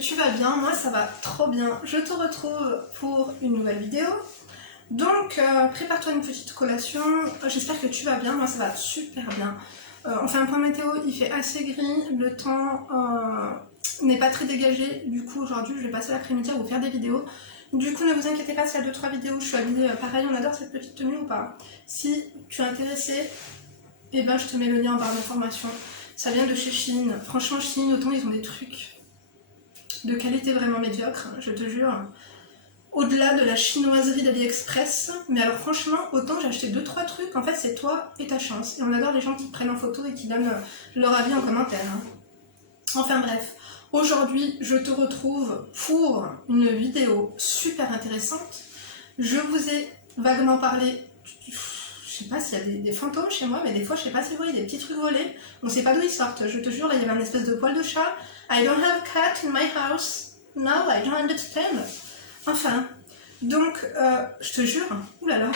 tu vas bien, moi ça va trop bien. Je te retrouve pour une nouvelle vidéo. Donc prépare-toi une petite collation, j'espère que tu vas bien, moi ça va super bien. On fait un point météo, il fait assez gris, le temps n'est pas très dégagé, du coup aujourd'hui je vais passer l'après-midi à vous faire des vidéos. Du coup ne vous inquiétez pas s'il y a 2-3 vidéos où je suis habillée pareil, on adore cette petite tenue ou pas. Si tu es intéressé, eh ben je te mets le lien en barre d'information. Ça vient de chez Shein, franchement Shein, autant ils ont des trucs de qualité vraiment médiocre, je te jure. Au-delà de la chinoiserie d'AliExpress, mais alors franchement, autant j'ai acheté 2-3 trucs, en fait c'est toi et ta chance. Et on adore les gens qui te prennent en photo et qui donnent leur avis en commentaire. Hein. Enfin bref, aujourd'hui je te retrouve pour une vidéo super intéressante. Je vous ai vaguement parlé, je sais pas s'il y a des fantômes chez moi, mais des fois je sais pas si vous voyez des petits trucs volés, on sait pas d'où ils sortent. Je te jure, là il y avait une espèce de poil de chat. I don't have a cat in my house, now I don't understand. Enfin, donc, je te jure, oulala,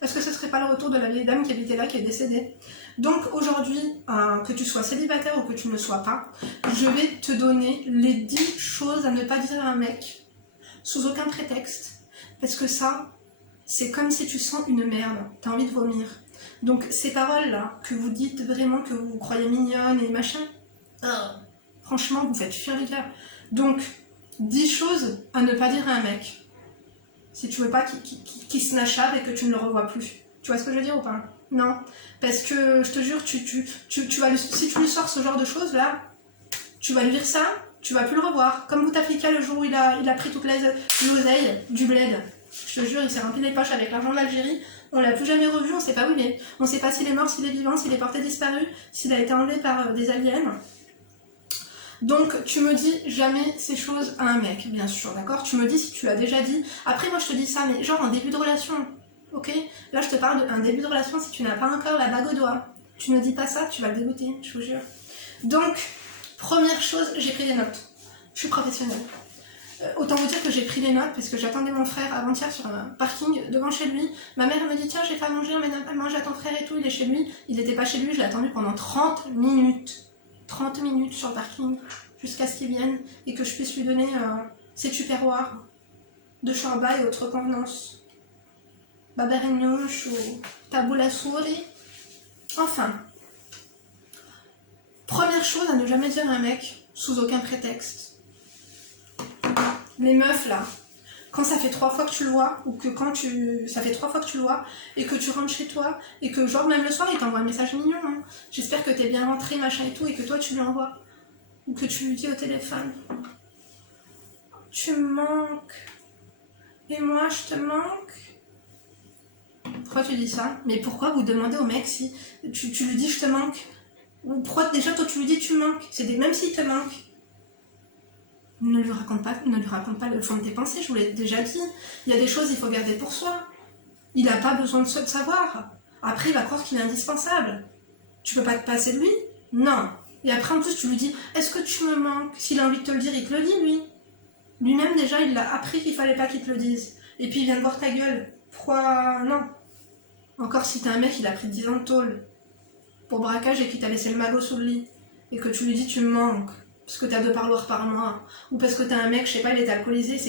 est-ce que ce serait pas le retour de la vieille dame qui habitait là, qui est décédée? Donc aujourd'hui, que tu sois célibataire ou que tu ne le sois pas, je vais te donner les 10 choses à ne pas dire à un mec, sous aucun prétexte, parce que ça, c'est comme si tu sens une merde, t'as envie de vomir. Donc ces paroles-là, que vous dites vraiment, que vous croyez mignonnes et machin, franchement, vous faites fuir les gars. Donc, 10 choses à ne pas dire à un mec. Si tu veux pas qu'il se nachave et que tu ne le revois plus. Tu vois ce que je veux dire ou pas? Non. Parce que, je te jure, si tu lui sors ce genre de choses, là, tu vas lui dire ça, tu vas plus le revoir. Comme vous t'appliquez le jour où il a pris toute l'oseille du bled. Je te jure, il s'est rempli les poches avec l'argent de l'Algérie. On l'a plus jamais revu, on sait pas où il est. On sait pas s'il est mort, s'il est vivant, s'il est porté disparu, s'il a été enlevé par des aliens. Donc tu me dis jamais ces choses à un mec, bien sûr, d'accord? Tu me dis si tu l'as déjà dit. Après moi je te dis ça, mais genre en début de relation, ok? Là je te parle d'un début de relation si tu n'as pas encore la bague au doigt. Tu ne dis pas ça, tu vas le dégoûter, je vous jure. Donc, première chose, j'ai pris des notes. Je suis professionnelle. Autant vous dire que j'ai pris les notes parce que j'attendais mon frère avant-hier sur un parking devant chez lui. Ma mère me dit tiens j'ai fait à manger, on pas manger à ton frère et tout, il est chez lui. Il n'était pas chez lui, je l'ai attendu pendant 30 minutes. 30 minutes sur le parking jusqu'à ce qu'il vienne et que je puisse lui donner ses tupperwares de chorba et autres convenances. Babarenouche ou taboula souri. Enfin, première chose à ne jamais dire à un mec sous aucun prétexte. Les meufs là, quand ça fait 3 fois que tu le vois, ou que ça fait 3 fois que tu le vois, et que tu rentres chez toi, et que genre même le soir il t'envoie un message mignon, hein. J'espère que t'es bien rentré, machin et tout, et que toi tu lui envoies, ou que tu lui dis au téléphone, tu me manques, et moi je te manque. Pourquoi tu dis ça? Mais pourquoi vous demandez au mec si tu lui dis je te manque? Ou pourquoi déjà toi tu lui dis tu me manques? Même s'il te manque. Ne lui raconte pas le fond de tes pensées, je vous l'ai déjà dit. Il y a des choses il faut garder pour soi. Il n'a pas besoin de savoir. Après, il va croire qu'il est indispensable. Tu peux pas te passer de lui? Non. Et après, en plus, tu lui dis, est-ce que tu me manques? S'il a envie de te le dire, il te le dit, lui. Lui-même, déjà, il l'a appris qu'il fallait pas qu'il te le dise. Et puis, il vient de voir ta gueule. Pourquoi? Non. Encore si t'es un mec, il a pris 10 ans de tôle pour braquage et qu'il t'a laissé le magot sous le lit. Et que tu lui dis, tu me manques. Parce que t'as 2 parloirs par mois, ou parce que t'as un mec, je sais pas, il est alcoolisé, il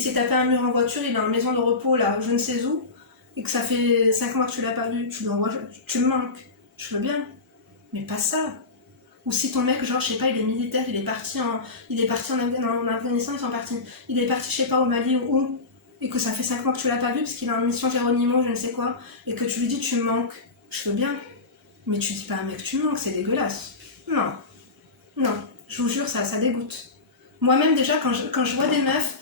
s'est tapé un mur en voiture, il est en maison de repos là, je ne sais où, et que ça fait 5 mois que tu l'as pas vu, tu lui envoies, tu me manques, je veux bien, mais pas ça. Ou si ton mec, genre, je sais pas, il est militaire, il est parti en Afghanistan, ils sont partis, il est parti, je sais pas, au Mali ou où, et que ça fait 5 mois que tu l'as pas vu, parce qu'il est en mission Géronimo, je ne sais quoi, et que tu lui dis tu me manques, je veux bien, mais tu dis pas à un mec tu me manques, c'est dégueulasse. Non, non. Je vous jure, ça dégoûte. Moi-même, déjà, quand je vois des meufs...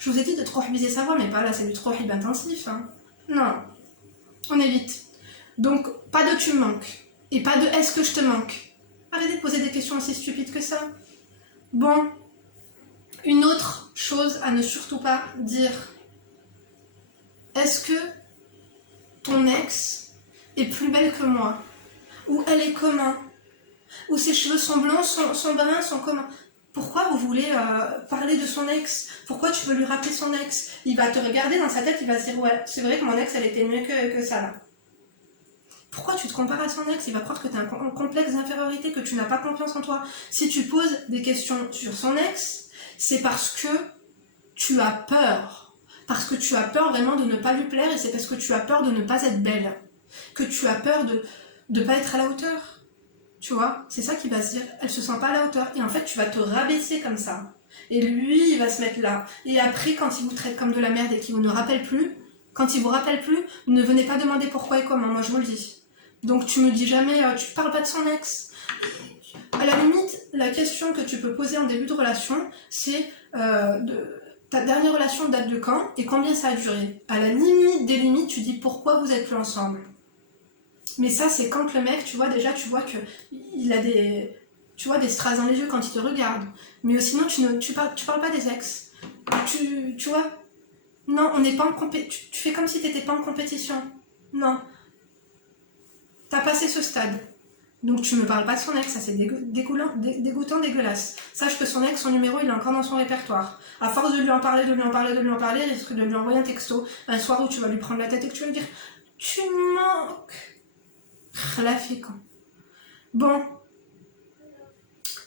Je vous ai dit de trop abuser sa voix, mais pas là, c'est du trop intensif. Hein. Non, on évite. Donc, pas de tu me manques. Et pas de est-ce que je te manque. Arrêtez de poser des questions aussi stupides que ça. Bon, une autre chose à ne surtout pas dire. Est-ce que ton ex est plus belle que moi? Ou elle est comment? Ou ses cheveux sont blancs, sont bruns, sont comment? Pourquoi vous voulez parler de son ex? Pourquoi tu veux lui rappeler son ex? Il va te regarder dans sa tête, il va se dire ouais, c'est vrai que mon ex elle était mieux que ça là. Pourquoi tu te compares à son ex? Il va croire que tu as un complexe d'infériorité, que tu n'as pas confiance en toi. Si tu poses des questions sur son ex, c'est parce que tu as peur. Parce que tu as peur vraiment de ne pas lui plaire et c'est parce que tu as peur de ne pas être belle. Que tu as peur de ne pas être à la hauteur. Tu vois, c'est ça qu'il va se dire, elle se sent pas à la hauteur. Et en fait, tu vas te rabaisser comme ça. Et lui, il va se mettre là. Et après, quand il vous traite comme de la merde et qu'il ne rappelle plus, quand il vous rappelle plus, ne venez pas demander pourquoi et comment, moi je vous le dis. Donc tu me dis jamais, tu parles pas de son ex. À la limite, la question que tu peux poser en début de relation, c'est ta dernière relation date de quand et combien ça a duré. À la limite des limites, tu dis pourquoi vous êtes plus ensemble. Mais ça, c'est quand le mec, tu vois, déjà, tu vois qu'il a des strass dans les yeux quand il te regarde. Mais sinon, tu parles pas des ex. Tu vois, non, on n'est pas en compétition. Tu fais comme si t'étais pas en compétition. Non. T'as passé ce stade. Donc tu me parles pas de son ex, ça c'est dégoûtant, dégueulasse. Sache que son ex, son numéro, il est encore dans son répertoire. À force de lui en parler, il risque de lui envoyer un texto un soir où tu vas lui prendre la tête et que tu vas lui dire « Tu manques !» La fécond. Bon.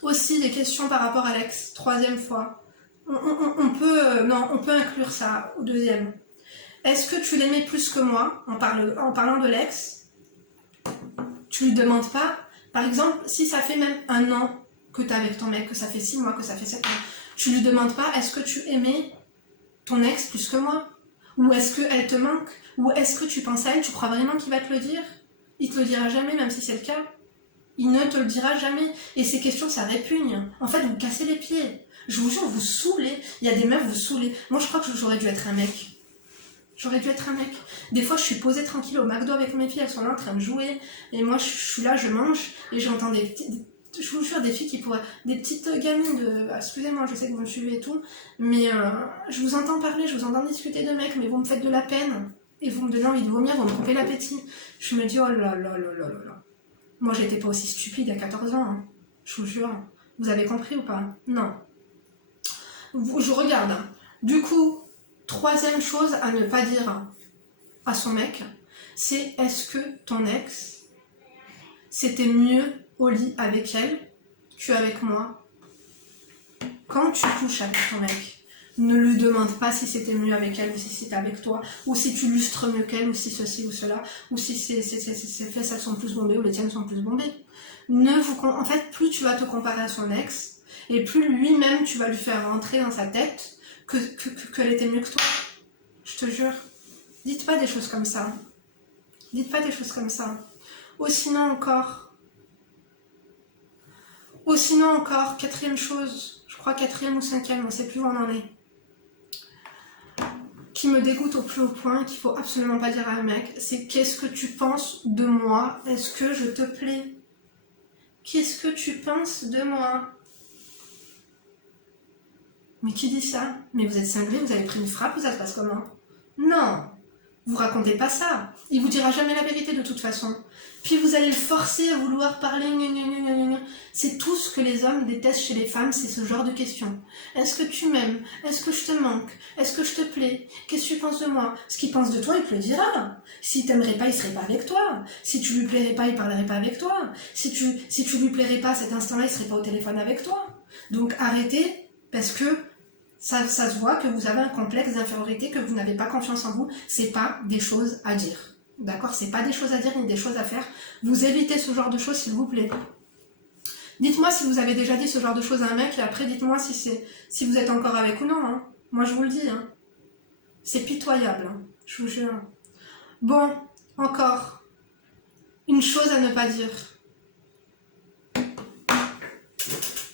Aussi des questions par rapport à l'ex, troisième fois. On peut inclure ça au deuxième. Est-ce que tu l'aimais plus que moi en parlant de l'ex? Tu lui demandes pas. Par exemple, si ça fait même 1 an que t'es avec ton mec, que ça fait 6 mois, que ça fait 7 ans, tu lui demandes pas est-ce que tu aimais ton ex plus que moi? Ou est-ce qu'elle te manque? Ou est-ce que tu penses à elle? Tu crois vraiment qu'il va te le dire? Il te le dira jamais, même si c'est le cas. Il ne te le dira jamais. Et ces questions, ça répugne. En fait, vous cassez les pieds. Je vous jure, vous saoulez. Il y a des meufs, vous saoulez. Moi, je crois que j'aurais dû être un mec. J'aurais dû être un mec. Des fois, je suis posée tranquille au McDo avec mes filles, elles sont là en train de jouer. Et moi, je suis là, je mange. Et j'entends je vous jure, des filles qui pourraient... Des petites gamines de... Excusez-moi, je sais que vous me suivez et tout. Mais je vous entends parler, je vous entends discuter de mecs, mais vous me faites de la peine. Et vous me donnez envie de vomir, vous me coupez l'appétit. Je me dis, oh là là là là là là. Moi, j'étais pas aussi stupide à 14 ans. Hein. Je vous jure. Vous avez compris ou pas? Non. Je regarde. Du coup, troisième chose à ne pas dire à son mec, c'est est-ce que ton ex, c'était mieux au lit avec elle qu'avec moi? Quand tu couches avec ton mec, ne lui demande pas si c'était mieux avec elle ou si c'était avec toi, ou si tu lustres mieux qu'elle, ou si ceci ou cela, ou si ses fesses elles sont plus bombées ou les tiennes sont plus bombées. En fait, plus tu vas te comparer à son ex, et plus lui-même tu vas lui faire rentrer dans sa tête qu'elle était mieux que toi. Je te jure. Dites pas des choses comme ça. Dites pas des choses comme ça. Ou sinon encore, quatrième chose, je crois quatrième ou cinquième, on sait plus où on en est, qui me dégoûte au plus haut point, qu'il faut absolument pas dire à un mec, c'est qu'est-ce que tu penses de moi? Est-ce que je te plais? Qu'est-ce que tu penses de moi? Mais qui dit ça? Mais vous êtes cinglé, vous avez pris une frappe ou ça se passe comment? Non, vous racontez pas ça. Il vous dira jamais la vérité de toute façon. Puis vous allez le forcer à vouloir parler. C'est tout ce que les hommes détestent chez les femmes, c'est ce genre de questions. Est-ce que tu m'aimes? Est-ce que je te manque? Est-ce que je te plais? Qu'est-ce que tu penses de moi? Ce qu'il pense de toi, il te le dira. S'il t'aimerait pas, il serait pas avec toi. Si tu lui plairais pas, il parlerait pas avec toi. Si tu lui plairais pas à cet instant-là, il serait pas au téléphone avec toi. Donc arrêtez, parce que ça se voit que vous avez un complexe d'infériorité, que vous n'avez pas confiance en vous. C'est pas des choses à dire. D'accord? C'est pas des choses à dire ni des choses à faire. Vous évitez ce genre de choses, s'il vous plaît. Dites-moi si vous avez déjà dit ce genre de choses à un mec et après dites-moi si vous êtes encore avec ou non. Hein. Moi je vous le dis. Hein. C'est pitoyable. Hein. Je vous jure. Bon, encore. Une chose à ne pas dire.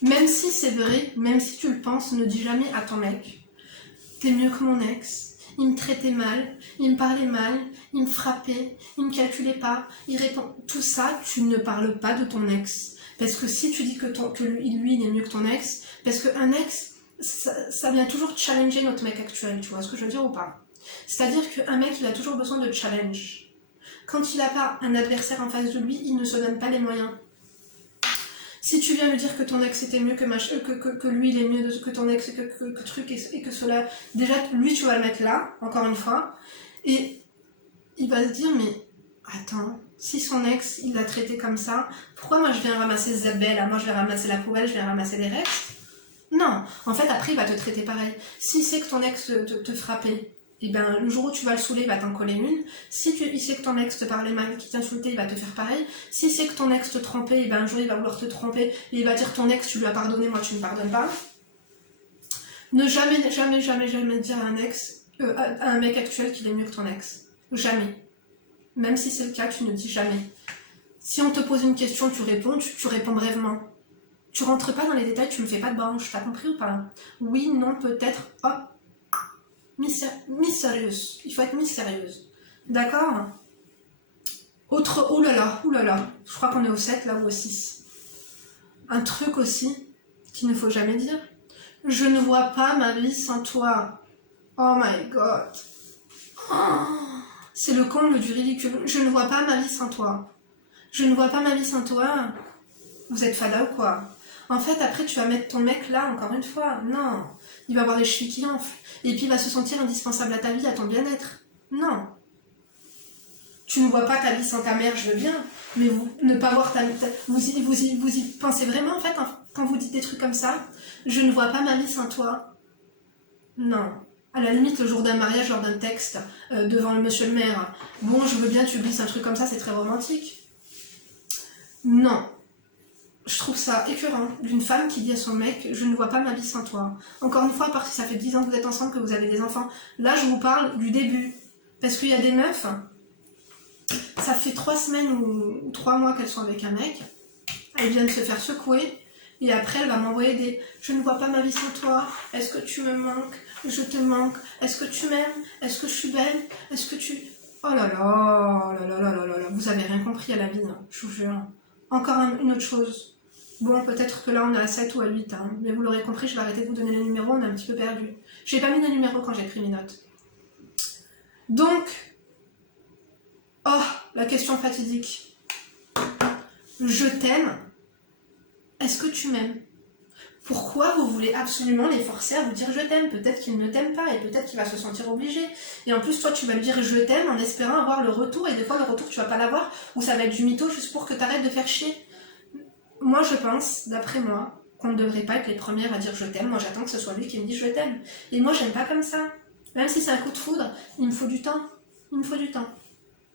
Même si c'est vrai, même si tu le penses, ne dis jamais à ton mec « T'es mieux que mon ex, il me traitait mal, il me parlait mal, il me frappait, il me calculait pas, il répond... » Tout ça, tu ne parles pas de ton ex. Parce que si tu dis que lui, il est mieux que ton ex, parce qu'un ex, ça vient toujours challenger notre mec actuel, tu vois ce que je veux dire ou pas? C'est-à-dire qu'un mec, il a toujours besoin de challenge. Quand il n'a pas un adversaire en face de lui, il ne se donne pas les moyens. Si tu viens lui dire que ton ex était mieux que lui il est mieux que ton ex que truc et que cela, déjà lui tu vas le mettre là, encore une fois, et il va se dire mais attends, Si son ex, il l'a traité comme ça, pourquoi moi je viens ramasser ce zabel, là, moi je vais ramasser la poubelle, je vais ramasser les restes? Non, en fait après il va te traiter pareil. Si c'est que ton ex te frappait, et bien le jour où tu vas le saouler, il va t'en coller une. Si il sait que ton ex te parlait mal, qu'il t'insultait, il va te faire pareil. Si c'est que ton ex te trompait, et bien un jour il va vouloir te tromper, et il va dire ton ex, tu lui as pardonné, moi tu ne me pardonnes pas. Ne jamais, jamais, jamais, jamais dire à un ex, à un mec actuel qu'il est mieux que ton ex. Jamais. Même si c'est le cas, tu ne dis jamais. Si on te pose une question, tu réponds, tu réponds brièvement. Tu rentres pas dans les détails, tu me fais pas de branche, t'as compris ou pas? Oui, non, peut-être, oh, mystérieuse. Il faut être mystérieuse. D'accord? Autre, oh là là, je crois qu'on est au 7 là ou au 6. Un truc aussi qu'il ne faut jamais dire. Je ne vois pas ma vie sans toi. Oh my god. Oh, c'est le comble du ridicule. Je ne vois pas ma vie sans toi. Je ne vois pas ma vie sans toi. Vous êtes fada ou quoi? En fait, après, tu vas mettre ton mec là, encore une fois. Non. Il va avoir les chevilles qui enflent. Et puis, il va se sentir indispensable à ta vie, à ton bien-être. Non. Tu ne vois pas ta vie sans ta mère, je veux bien. Mais ne pas voir vous y pensez vraiment, en fait, quand vous dites des trucs comme ça? Je ne vois pas ma vie sans toi. Non. À la limite, le jour d'un mariage, lors d'un texte, devant le monsieur le maire. Bon, je veux bien, tu glisses un truc comme ça, c'est très romantique. Non. Je trouve ça écœurant d'une femme qui dit à son mec « Je ne vois pas ma vie sans toi ». Encore une fois, parce que ça fait 10 ans que vous êtes ensemble, que vous avez des enfants. Là, je vous parle du début. Parce qu'il y a des meufs, ça fait 3 semaines ou 3 mois qu'elles sont avec un mec. Elles viennent se faire secouer. Et après, elle va m'envoyer des « Je ne vois pas ma vie sans toi. Est-ce que tu me manques? Je te manque. Est-ce que tu m'aimes? Est-ce que je suis belle? Est-ce que tu... » Oh là là, oh là là là là là là. Vous avez rien compris à la vie, hein, je vous jure. Encore une autre chose. Bon, peut-être que là on est à 7 ou à 8, hein, mais vous l'aurez compris, je vais arrêter de vous donner les numéros, on est un petit peu perdu. J'ai pas mis les numéros quand j'ai pris mes notes. Donc, oh, la question fatidique. Je t'aime. Est-ce que tu m'aimes? Pourquoi vous voulez absolument les forcer à vous dire je t'aime? Peut-être qu'il ne t'aime pas et peut-être qu'il va se sentir obligé. Et en plus, toi, tu vas lui dire je t'aime en espérant avoir le retour, et des fois, le retour, tu vas pas l'avoir, ou ça va être du mytho juste pour que tu arrêtes de faire chier. Moi, je pense, d'après moi, qu'on ne devrait pas être les premières à dire je t'aime. Moi, j'attends que ce soit lui qui me dise je t'aime. Et moi, j'aime pas comme ça. Même si c'est un coup de foudre, il me faut du temps. Il me faut du temps.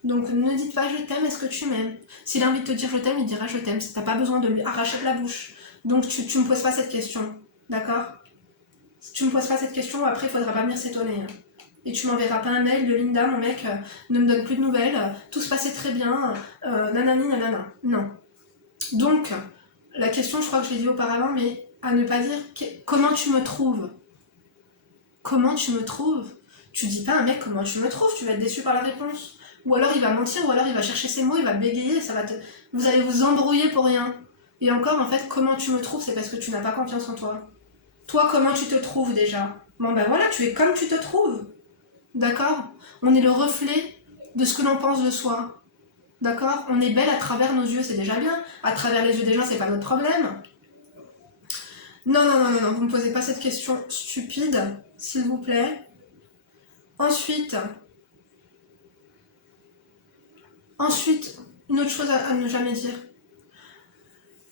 Donc, ne dites pas je t'aime, est-ce que tu m'aimes? S'il a envie de te dire je t'aime, il dira je t'aime. T'as pas besoin de lui arracher de la bouche. Donc, tu me poses pas cette question. D'accord? Si tu me poses pas cette question, après, il faudra pas venir s'étonner. Et tu m'enverras pas un mail de Linda, mon mec ne me donne plus de nouvelles, tout se passait très bien, nanani, nanana. Non. Donc, la question, je crois que je l'ai dit auparavant, mais à ne pas dire comment tu me trouves. Comment tu me trouves? Tu dis pas à un mec comment tu me trouves, tu vas être déçu par la réponse. Ou alors il va mentir, ou alors il va chercher ses mots, il va bégayer, vous allez vous embrouiller pour rien. Et encore, en fait, comment tu me trouves, c'est parce que tu n'as pas confiance en toi. Toi, comment tu te trouves déjà? Bon ben voilà, tu es comme tu te trouves. D'accord? On est le reflet de ce que l'on pense de soi. D'accord? On est belle à travers nos yeux, c'est déjà bien. À travers les yeux des gens, c'est pas notre problème. Non, non, non, non, non, vous me posez pas cette question stupide, s'il vous plaît. Ensuite, une autre chose à ne jamais dire.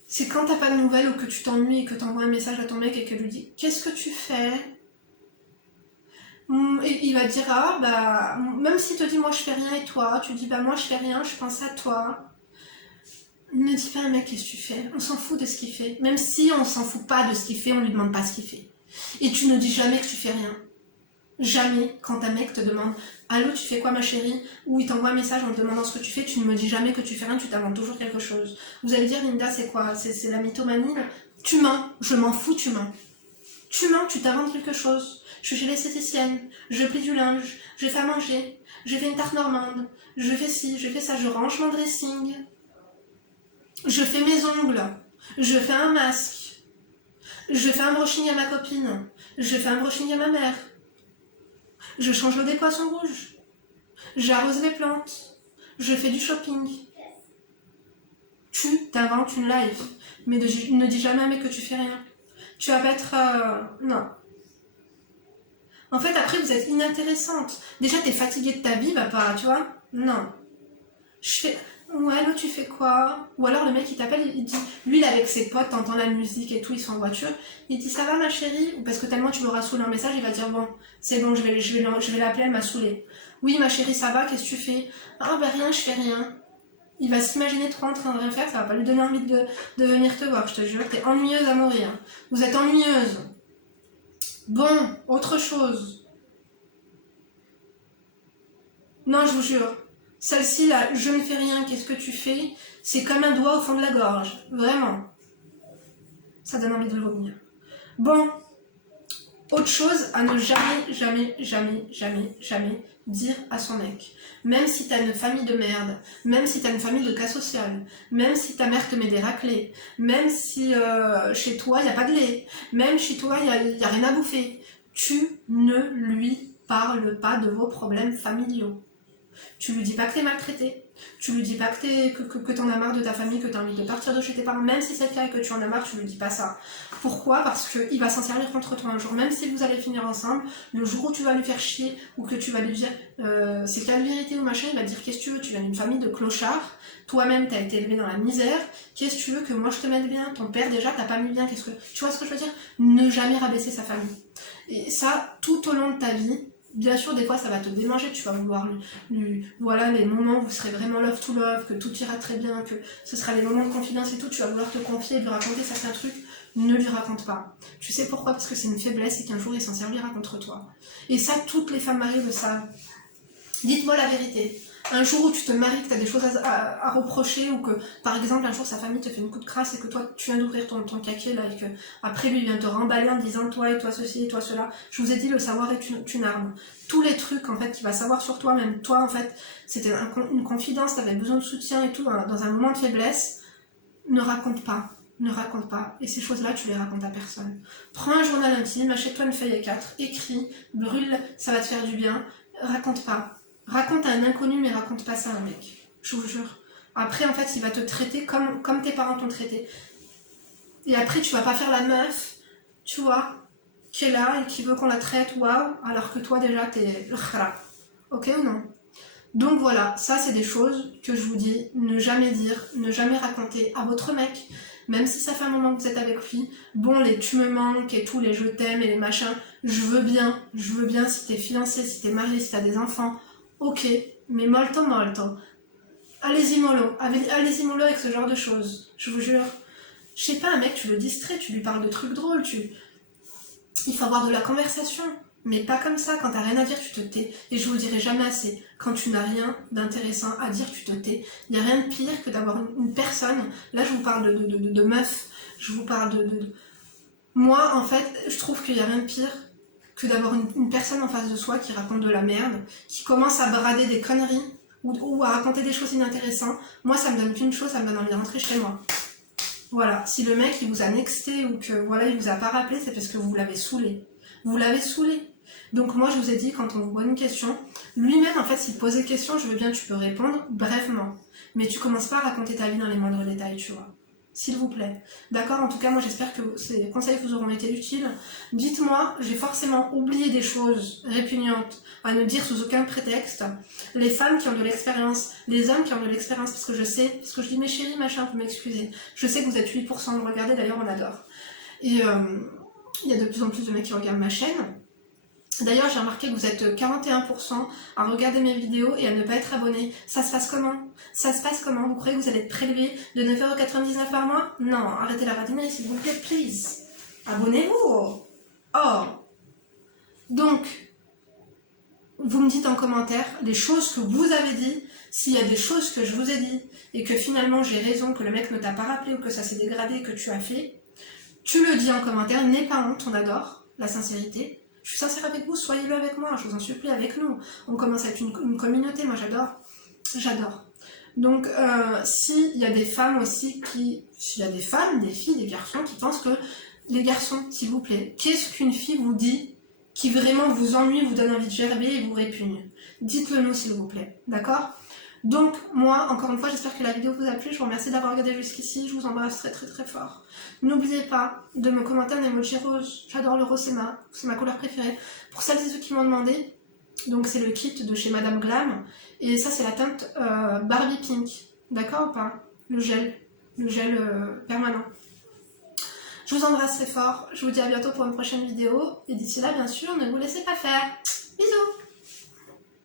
C'est quand t'as pas de nouvelles ou que tu t'ennuies et que t'envoies un message à ton mec et que lui dis « Qu'est-ce que tu fais ?» Et il va dire « Ah, bah, même s'il te dit « Moi, je fais rien et toi ?» Tu dis « Bah, moi, je fais rien, je pense à toi. » Ne dis pas à un mec « Qu'est-ce que tu fais ?» On s'en fout de ce qu'il fait. Même si on s'en fout pas de ce qu'il fait, on lui demande pas ce qu'il fait. Et tu ne dis jamais que tu fais rien. Jamais, quand un mec te demande « Allô, tu fais quoi ma chérie ?» ou il t'envoie un message en te demandant ce que tu fais, tu ne me dis jamais que tu fais rien, tu t'inventes toujours quelque chose. Vous allez dire « Linda, c'est quoi? C'est la mythomanie ?» Tu mens, je m'en fous, tu mens. Tu mens, tu t'inventes quelque chose. Je suis chez l'esthéticienne, je plie du linge, je fais à manger, je fais une tarte normande, je fais ci, je fais ça, je range mon dressing, je fais mes ongles, je fais un masque, je fais un brushing à ma copine, je fais un brushing à ma mère, je change l'eau des poissons rouges, j'arrose les plantes, je fais du shopping. Tu t'inventes une life, mais ne dis jamais à mec que tu fais rien. Tu vas pas être... non. En fait, après, vous êtes inintéressante. Déjà, t'es fatiguée de ta vie, va pas, tu vois? Non. Ouais, allô, tu fais quoi? Ou alors le mec il t'appelle, il dit, lui il est avec ses potes, t'entends la musique et tout, ils sont en voiture, il dit ça va ma chérie? Ou parce que tellement tu l'auras saoulé un message, il va dire bon, c'est bon, je vais l'appeler, elle m'a saoulé. Oui ma chérie, ça va, qu'est-ce que tu fais? Ah bah rien, je fais rien. Il va s'imaginer toi en train de rien faire, ça va pas lui donner envie de venir te voir, je te jure, t'es ennuyeuse à mourir. Vous êtes ennuyeuse. Bon, autre chose. Non, je vous jure. Celle-ci là, je ne fais rien, qu'est-ce que tu fais? C'est comme un doigt au fond de la gorge. Vraiment. Ça donne envie de vomir. Bon, autre chose à ne jamais, jamais, jamais, jamais, jamais dire à son mec. Même si t'as une famille de merde, même si t'as une famille de cas social, même si ta mère te met des raclés, même si chez toi il n'y a pas de lait, même chez toi il y a rien à bouffer, tu ne lui parles pas de vos problèmes familiaux. Tu lui dis pas que t'es maltraité. Tu lui dis pas que t'en as marre de ta famille, que t'as envie de partir de chez tes parents, même si c'est le cas et que tu en as marre, tu lui dis pas ça. Pourquoi? Parce qu'il va s'en servir contre toi un jour, même si vous allez finir ensemble, le jour où tu vas lui faire chier ou que tu vas lui dire c'est quelle vérité ou machin, il va dire qu'est-ce que tu veux, tu viens d'une famille de clochards, toi-même t'as été élevé dans la misère, qu'est-ce que tu veux que moi je te mette bien? Ton père déjà t'as pas mis bien, qu'est-ce que. Tu vois ce que je veux dire? Ne jamais rabaisser sa famille. Et ça, tout au long de ta vie. Bien sûr, des fois, ça va te démanger, tu vas vouloir voilà, les moments où vous serez vraiment love to love, que tout ira très bien, que ce sera les moments de confidence et tout, tu vas vouloir te confier et lui raconter certains trucs, ne lui raconte pas. Tu sais pourquoi? Parce que c'est une faiblesse et qu'un jour, il s'en servira contre toi. Et ça, toutes les femmes mariées le savent. Dites-moi la vérité. Un jour où tu te maries, que tu as des choses à reprocher, ou que, par exemple, un jour sa famille te fait une coup de crasse et que toi, tu viens d'ouvrir ton caquet là, et que après lui, il vient te remballer en disant toi et toi ceci et toi cela. Je vous ai dit, le savoir est une arme. Tous les trucs, en fait, qu'il va savoir sur toi, même toi, en fait, c'était une confidence, tu avais besoin de soutien et tout, dans un moment de faiblesse, ne raconte pas. Ne raconte pas. Et ces choses-là, tu les racontes à personne. Prends un journal intime, achète-toi une feuille A4, écris, brûle, ça va te faire du bien. Raconte pas. Raconte à un inconnu, mais raconte pas ça à un mec. Je vous jure. Après, en fait, il va te traiter comme tes parents t'ont traité. Et après, tu vas pas faire la meuf, tu vois, qui est là et qui veut qu'on la traite, waouh, alors que toi, déjà, t'es le khara. Ok ou non? Donc voilà, ça, c'est des choses que je vous dis, ne jamais dire, ne jamais raconter à votre mec, même si ça fait un moment que vous êtes avec lui. Bon, les tu me manques et tout, les je t'aime et les machins, je veux bien si t'es fiancé, si t'es marié, si t'as des enfants. Ok, mais molto. Allez-y mollo avec ce genre de choses, je vous jure. Je sais pas, un mec, tu le distrais, tu lui parles de trucs drôles, il faut avoir de la conversation, mais pas comme ça, quand t'as rien à dire, tu te tais. Et je vous dirai jamais assez, quand tu n'as rien d'intéressant à dire, tu te tais. Il n'y a rien de pire que d'avoir une personne, là je vous parle de meuf, je vous parle Moi, en fait, je trouve qu'il n'y a rien de pire que d'avoir une personne en face de soi qui raconte de la merde, qui commence à brader des conneries ou à raconter des choses inintéressantes. Moi, ça me donne qu'une chose, ça me donne envie de rentrer chez moi. Voilà, si le mec il vous a nexté ou que voilà il vous a pas rappelé, c'est parce que vous l'avez saoulé. Vous l'avez saoulé. Donc moi je vous ai dit, quand on vous pose une question, lui-même en fait s'il pose des questions, je veux bien tu peux répondre brièvement. Mais tu commences pas à raconter ta vie dans les moindres détails, tu vois. S'il vous plaît. D'accord? En tout cas, moi j'espère que ces conseils vous auront été utiles. Dites-moi, j'ai forcément oublié des choses répugnantes à ne dire sous aucun prétexte. Les femmes qui ont de l'expérience, les hommes qui ont de l'expérience, parce que je sais, parce que je dis mes chéris, machin, vous m'excusez. Je sais que vous êtes 8% de regarder, d'ailleurs on adore. Et il y a de plus en plus de mecs qui regardent ma chaîne. D'ailleurs, j'ai remarqué que vous êtes 41% à regarder mes vidéos et à ne pas être abonné. Ça se passe comment? Ça se passe comment? Vous croyez que vous allez être prélevé de 9,99€ par mois? Non, arrêtez la radinerie, s'il vous plaît, please. Abonnez-vous. Oh. Donc, vous me dites en commentaire les choses que vous avez dit, s'il y a des choses que je vous ai dit et que finalement j'ai raison, que le mec ne t'a pas rappelé ou que ça s'est dégradé, que tu as fait, tu le dis en commentaire, n'aie pas honte, on adore la sincérité. Je suis sincère avec vous, soyez-le avec moi, je vous en supplie, avec nous. On commence à être une communauté, moi j'adore. Donc, s'il y a des femmes aussi s'il y a des femmes, des filles, des garçons qui pensent que, les garçons, s'il vous plaît, qu'est-ce qu'une fille vous dit qui vraiment vous ennuie, vous donne envie de gerber et vous répugne? Dites-le nous, s'il vous plaît, d'accord? Donc, moi, encore une fois, j'espère que la vidéo vous a plu. Je vous remercie d'avoir regardé jusqu'ici. Je vous embrasse très très très fort. N'oubliez pas de me commenter un emoji rose. J'adore le rose, c'est ma couleur préférée. Pour celles et ceux qui m'ont demandé, donc c'est le kit de chez Madame Glam. Et ça, c'est la teinte Barbie Pink. D'accord ou pas? Le gel permanent. Je vous embrasse très fort, je vous dis à bientôt pour une prochaine vidéo, et d'ici là, bien sûr, ne vous laissez pas faire.